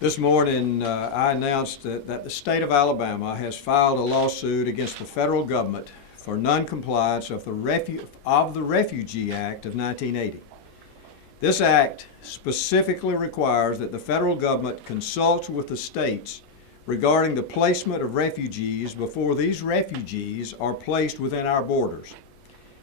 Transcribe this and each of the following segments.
This morning, I announced that the state of Alabama has filed a lawsuit against the federal government for noncompliance of the Refugee Act of 1980. This act specifically requires that the federal government consults with the states regarding the placement of refugees before these refugees are placed within our borders.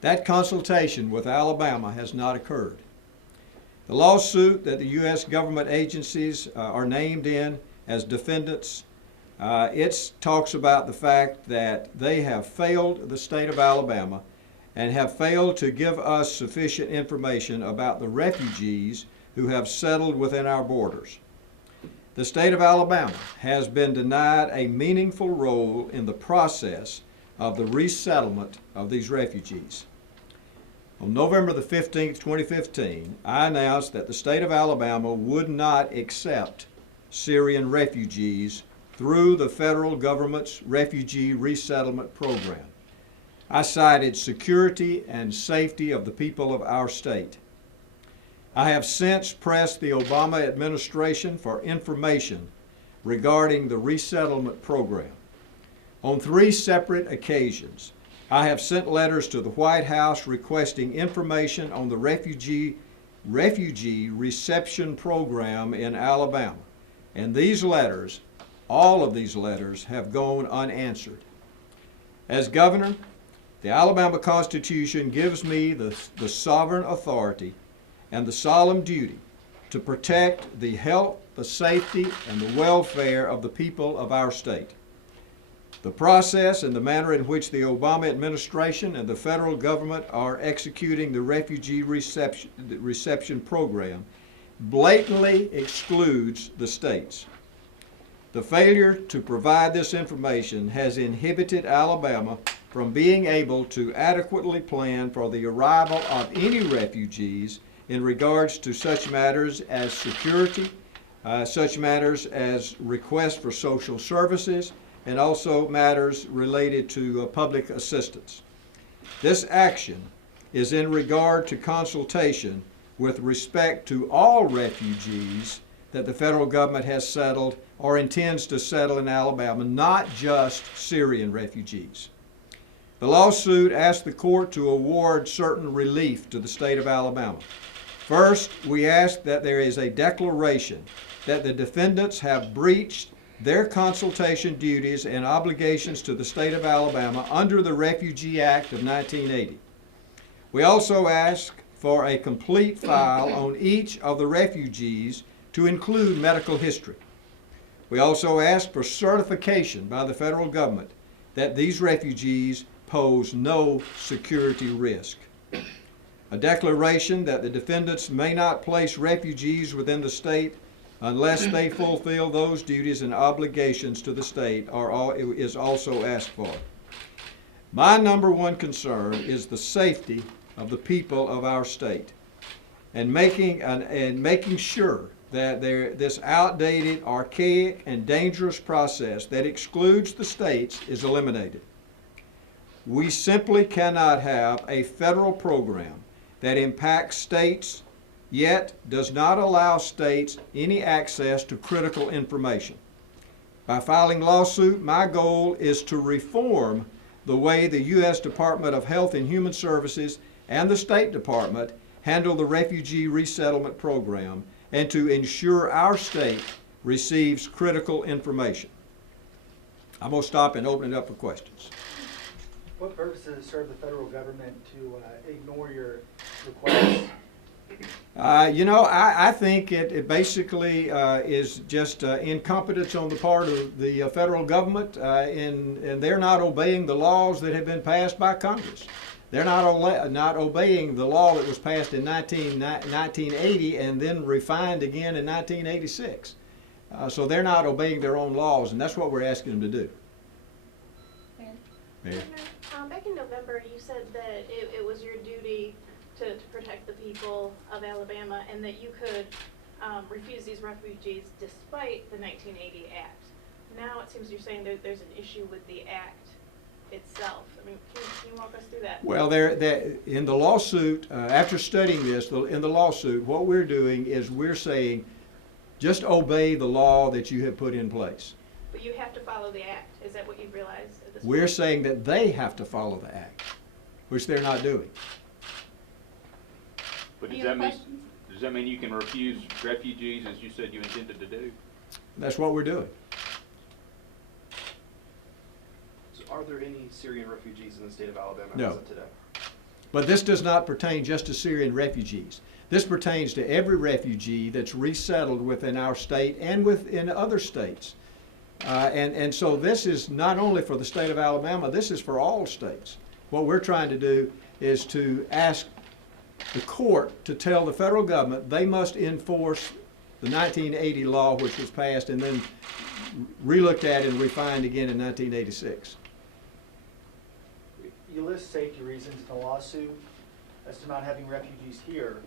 That consultation with Alabama has not occurred. The lawsuit that the U.S. government agencies are named in as defendants, it talks about the fact that they have failed the state of Alabama and have failed to give us sufficient information about the refugees who have settled within our borders. The state of Alabama has been denied a meaningful role in the process of the resettlement of these refugees. On November the 15th, 2015, I announced that the state of Alabama would not accept Syrian refugees through the federal government's Refugee Resettlement Program. I cited security and safety of the people of our state. I have since pressed the Obama administration for information regarding the resettlement program. On 3 separate occasions, I have sent letters to the White House requesting information on the refugee reception program in Alabama. And these letters, all of these letters, have gone unanswered. As governor, the Alabama Constitution gives me the sovereign authority and the solemn duty to protect the health, the safety, and the welfare of the people of our state. The process and the manner in which the Obama administration and the federal government are executing the refugee reception program blatantly excludes the states. The failure to provide this information has inhibited Alabama from being able to adequately plan for the arrival of any refugees in regards to such matters as security, such matters as requests for social services, and also matters related to public assistance. This action is in regard to consultation with respect to all refugees that the federal government has settled or intends to settle in Alabama, not just Syrian refugees. The lawsuit asked the court to award certain relief to the state of Alabama. First, we ask that there is a declaration that the defendants have breached their consultation duties and obligations to the state of Alabama under the Refugee Act of 1980. We also ask for a complete file on each of the refugees to include medical history. We also ask for certification by the federal government that these refugees pose no security risk. A declaration that the defendants may not place refugees within the state unless they fulfill those duties and obligations to the state is also asked for. My number one concern is the safety of the people of our state and making sure that this outdated, archaic, and dangerous process that excludes the states is eliminated. We simply cannot have a federal program that impacts states yet does not allow states any access to critical information. By filing lawsuit, my goal is to reform the way the U.S. Department of Health and Human Services and the State Department handle the refugee resettlement program and to ensure our state receives critical information. I'm going to stop and open it up for questions. What purpose does it serve the federal government to ignore your requests? I think it basically is just incompetence on the part of the federal government, and they're not obeying the laws that have been passed by Congress. They're not obeying the law that was passed in 1980 and then refined again in 1986. So they're not obeying their own laws, and that's what we're asking them to do. Mayor, back in November, you said that it was your duty to protect the people of Alabama and that you could refuse these refugees despite the 1980 Act. Now it seems you're saying there's an issue with the Act itself. I mean, can you walk us through that? Well, in the lawsuit, after studying this, in the lawsuit, what we're doing is we're saying Just obey the law that you have put in place. But you have to follow the act. Is that what you realize at this We're point? saying that they have to follow the act, which they're not doing. But Any other questions? does that mean you can refuse refugees as you said you intended to do? That's what we're doing. So are there any Syrian refugees in the state of Alabama No. as of today? But this does not pertain just to Syrian refugees. This pertains to every refugee that's resettled within our state and within other states. And so this is not only for the state of Alabama, this is for all states. What we're trying to do is to ask the court to tell the federal government they must enforce the 1980 law, which was passed and then relooked at and refined again in 1986. You list safety reasons in the lawsuit as to not having refugees here.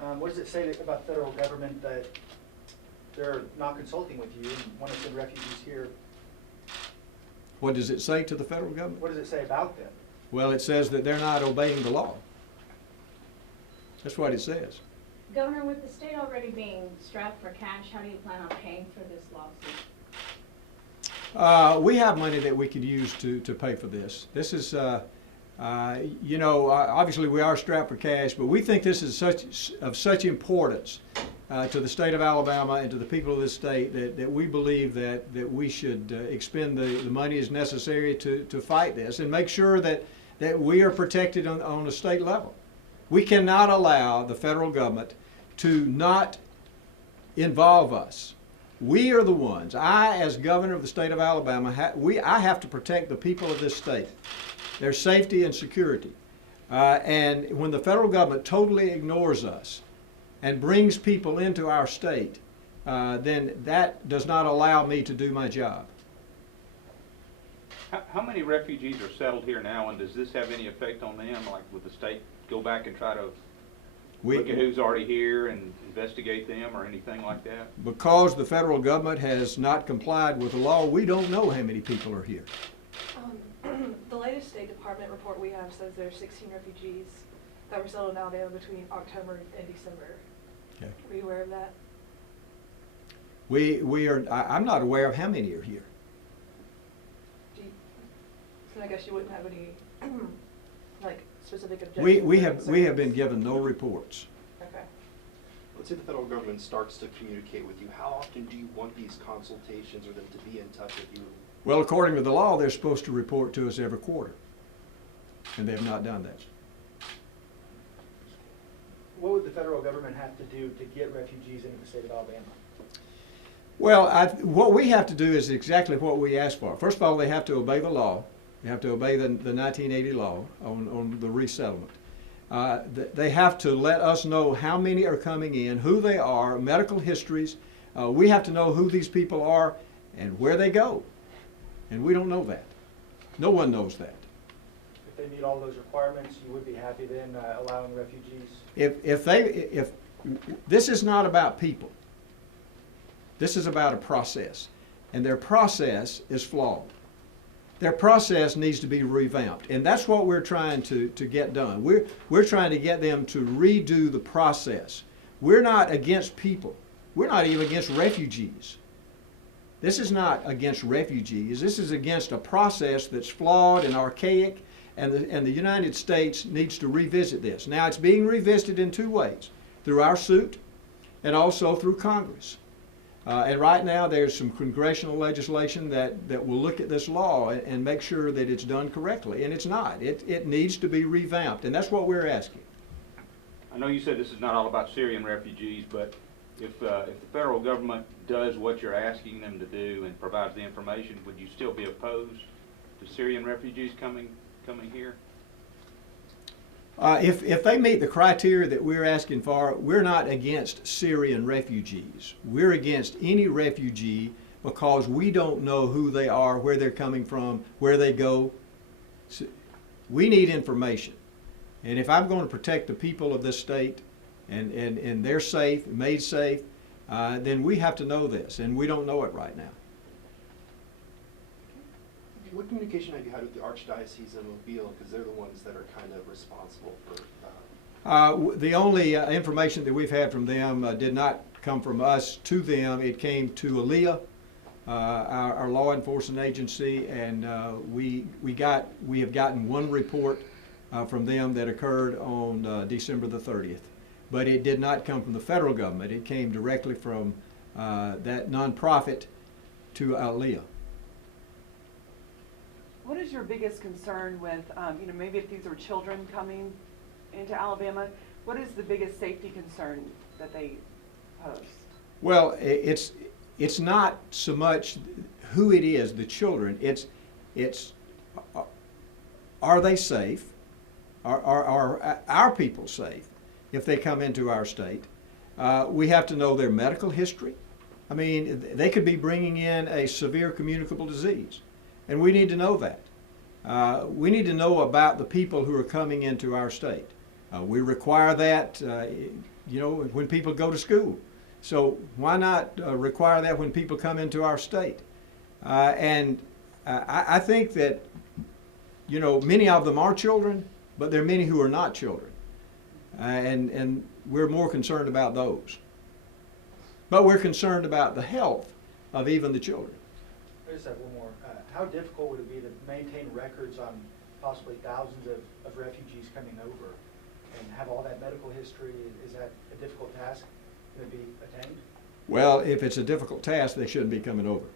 What does it say about the federal government that they're not consulting with you and want to send refugees here? What does it say to the federal government? What does it say about them? Well, it says that they're not obeying the law. That's what it says. Governor, with the state already being strapped for cash, how do you plan on paying for this lawsuit? We have money that we could use to pay for this. This is, you know, obviously we are strapped for cash, but we think this is of such importance to the state of Alabama and to the people of this state that we believe that we should expend the money as necessary to fight this and make sure that we are protected on a state level. We cannot allow the federal government to not involve us. We are the ones. I, as governor of the state of Alabama, I have to protect the people of this state, their safety and security. And when the federal government totally ignores us and brings people into our state, then that does not allow me to do my job. How many refugees are settled here now, and does this have any effect on them? Like, would the state go back and try to look at who's already here and investigate them or anything like that? Because the federal government has not complied with the law, we don't know how many people are here. The latest State Department report we have says there's 16 refugees that were settled in Alabama between October and December. Okay. Were you aware of that? We are. I'm not aware of how many are here. So I guess you wouldn't have any like specific objections. We have been given no reports. Okay. Let's say the federal government starts to communicate with you. How often do you want these consultations or them to be in touch with you? Well, according to the law, they're supposed to report to us every quarter, and they have not done that. What would the federal government have to do to get refugees into the state of Alabama? Well, what we have to do is exactly what we asked for. First of all, they have to obey the law. They have to obey the 1980 law on the resettlement. They have to let us know how many are coming in, who they are, medical histories. We have to know who these people are and where they go. And we don't know that. No one knows that. If they meet all those requirements, you would be happy then allowing refugees? If this is not about people. This is about a process. And their process is flawed. Their process needs to be revamped. And that's what we're trying to get done. We're trying to get them to redo the process. We're not against people. We're not even against refugees. This is not against refugees. This is against a process that's flawed and archaic, and the United States needs to revisit this. Now, it's being revisited in two ways, through our suit and also through Congress. And right now, there's some congressional legislation that will look at this law and make sure that it's done correctly, and it's not. It needs to be revamped, and that's what we're asking. I know you said this is not all about Syrian refugees, but if the federal government does what you're asking them to do and provides the information, would you still be opposed to Syrian refugees coming here? If they meet the criteria that we're asking for, we're not against Syrian refugees. We're against any refugee because we don't know who they are, where they're coming from, where they go. So we need information. And if I'm going to protect the people of this state and they're safe, made safe, then we have to know this, and we don't know it right now. What communication have you had with the Archdiocese of Mobile? Because they're the ones that are kind of responsible for The only information that we've had from them did not come from us to them. It came to ALEA, our law enforcement agency, and we have gotten one report from them that occurred on December the 30th. But it did not come from the federal government. It came directly from that nonprofit to ALEA. What is your biggest concern with, maybe if these are children coming into Alabama, what is the biggest safety concern that they pose? Well, it's not so much who it is, the children. It's are they safe? Are our people safe if they come into our state? We have to know their medical history. I mean, they could be bringing in a severe communicable disease, and we need to know that. We need to know about the people who are coming into our state. We require that, when people go to school. So why not require that when people come into our state? I think that, many of them are children, but there are many who are not children. And we're more concerned about those. But we're concerned about the health of even the children. I just have one more. How difficult would it be to maintain records on possibly thousands of refugees coming over and have all that medical history? Is that a difficult task to be attained? Well, if it's a difficult task, they shouldn't be coming over.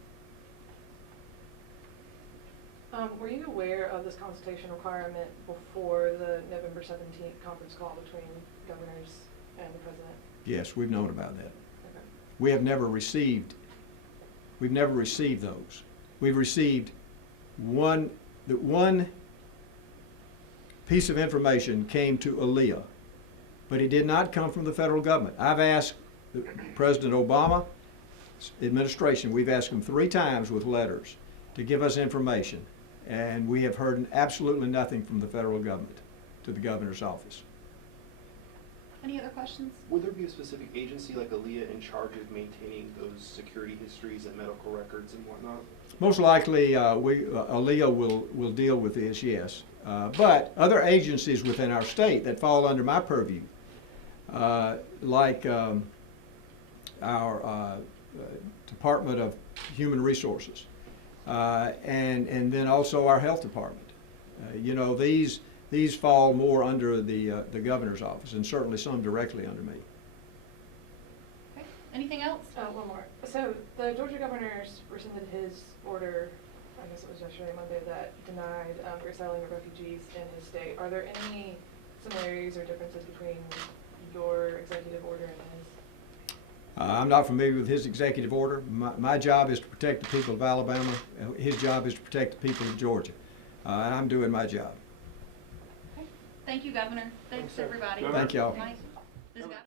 Were you aware of this consultation requirement before the November 17th conference call between governors and the president? Yes, we've known about that. Okay. We've never received those. We've received one piece of information came to ALEA, but it did not come from the federal government. I've asked President Obama administration, we've asked him 3 times with letters to give us information, and we have heard absolutely nothing from the federal government to the governor's office. Any other questions? Would there be a specific agency like ALEA in charge of maintaining those security histories and medical records and whatnot? Most likely, ALEA will deal with this, yes. But other agencies within our state that fall under my purview, like our Department of Human Resources, and then also our health department. These fall more under the governor's office, and certainly some directly under me. Okay. Anything else? One more. So the Georgia governor rescinded his order, I guess it was yesterday, Monday, that denied resettling of refugees in his state. Are there any similarities or differences between your executive order and his? I'm not familiar with his executive order. My job is to protect the people of Alabama. His job is to protect the people of Georgia. And I'm doing my job. Okay. Thank you, Governor. Thanks, everybody. Thank y'all. Nice. This guy-